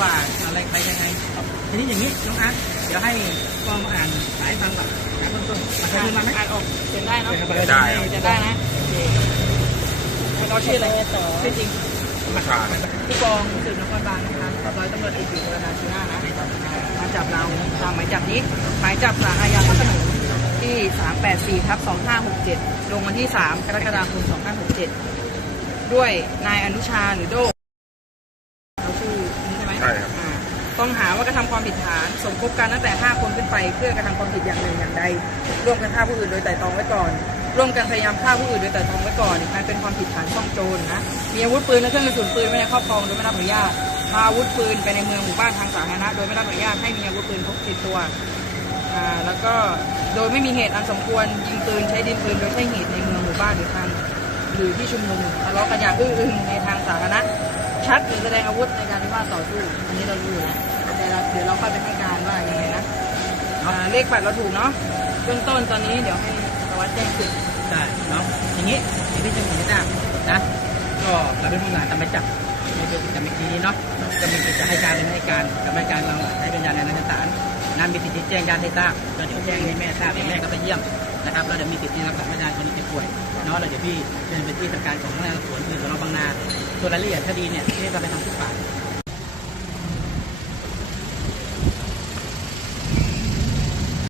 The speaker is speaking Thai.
ว่าอะไรใครยังไงทีนี้อย่างนี้น้องอาร์ตเดี๋ยวให้กองอ่านสายฟังก่อนอ่านเบื้องต้นมาใช้มือมาไหมอ่านออกเขียนได้เนาะได้เขียนได้นะโอเคเราชื่ออะไรชื่อจริงมาขาดผู้กองสืบนครบาลนะคะร้อยตำรวจเอกหญิงวรนาชีนานะมาจับเราตามหมายจับนี้หมายจับสารอาญาพระโขนงที่ 384ทับ2567 ลงวันที่ 3 กรกฎาคม 2567 ด้วยนายอนุชาหรือโดเราชื่อนี้ ใช่ครับต้องหาว่ากระทำความผิดฐานสมคบกันตั้งแต่ 5 คนขึ้นไปเพื่อกระทำความผิดอย่างหนึ่งอย่างใด ร่วมกันฆ่าผู้อื่นโดยไตร่ตรองไว้ก่อน ร่วมกันพยายามฆ่าผู้อื่นโดยไตร่ตรองไว้ก่อนมันเป็นความผิดฐานซ่องโจรนะ มีอาวุธปืนและเครื่องกระสุนปืนไว้ในครอบครองโดยไม่รับอนุญาตพาอาวุธปืนไปในเมืองหมู่บ้านทางสาธารณะโดยไม่รับอนุญาตให้มีอาวุธปืนพกติดตัวอ่าแล้วก็โดยไม่มีเหตุอันสมควรยิงปืนใช้ดินปืนโดยใช้เหตุในเมืองหมู่บ้านหรือทางหรือที่ชุมนุมทะเลาะกันอย่างอื้ออึงในทางสาธารณะ ชัดหรือแสดงอาวุธในการที่ว่าต่อสู้อันนี้เรารู้อยู่แล้วแต่เราเดี๋ยวเราค่อยไปให้การว่ายังไงนะอ่าเลขบัตรเราถูกเนาะเบื้องต้นตอนนี้เดี๋ยวให้สารวัตรแจ้งสิทธิ์ได้เนาะอย่างนี้อย่างที่จะมีให้ทราบนะก็เราเป็นผู้งานทำไปจับในเรื่องกิจกรรมเมื่อกี้นี้เนาะจะมีสิทธิ์จะให้การหรือไม่ให้การกับให้การเราให้เป็นพยานในชั้นศาลนั้นมีสิทธิ์ที่แจ้งญาติให้ทราบก็เดี๋ยวแจ้งให้แม่ทราบเดี๋ยวแม่ก็ไปเยี่ยมนะครับแล้วเดี๋ยวมีสิทธิ์ที่รับบัตรไม่ได้คนนี้จะป่วยเนาะแล้วเดี๋ยวพี่เดินไปที่ทำการของพนักงานสอบสวนคือสนบางนา ส่วนรายละเอียดคดีเนี่ยที่จะไปทำทุกฝ่าย